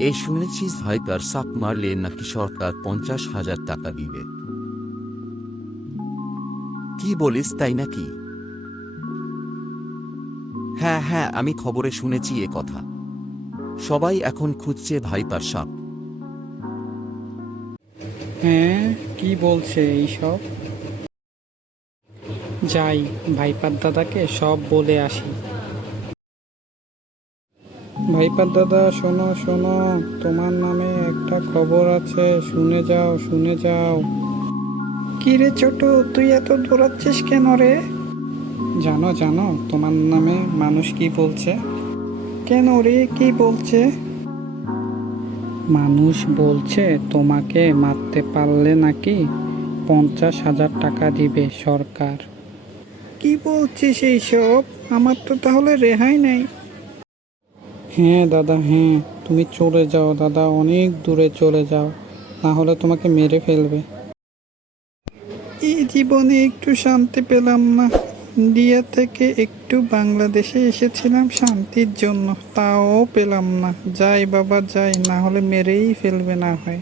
এই শুনেছিস ভাইপার সাপ মারলে নাকি সরকার 50,000 টাকা দিবে। কি বলিস, তাই নাকি? হ্যাঁ হ্যাঁ, আমি খবরে শুনেছি এ কথা। সবাই এখন খুঁজছে ভাইপার সাপ। হ্যাঁ, কি বলছে এইসব? যাই, ভাইপার দাদাকে সব বলে আসি। ভাইপার দাদা, শোনো শোনো, তোমার নামে একটা খবর আছে, শুনে যাও শুনে যাও। কি রে ছোটু, তুই এত দৌড়াচ্ছিস কেন রে? জানো জানো তোমার নামে মানুষ কি বলছে? কেন রে, কি বলছে? মানুষ বলছে তোমাকে মারতে পারলে নাকি 50,000 টাকা দিবে সরকার। কি বলছিস এইসব? আমার তো তাহলে রেহাই নেই। হ্যাঁ দাদা, হ্যাঁ, তুমি চলে যাও দাদা, অনেক দূরে চলে যাও, না হলে তোমাকে মেরে ফেলবে। এই জীবনে একটু শান্তি পেলাম না। ইন্ডিয়া থেকে একটু বাংলাদেশে এসেছিলাম শান্তির জন্য, তাও পেলাম না। যাই বাবা যাই, না হলে মেরেই ফেলবে না হয়।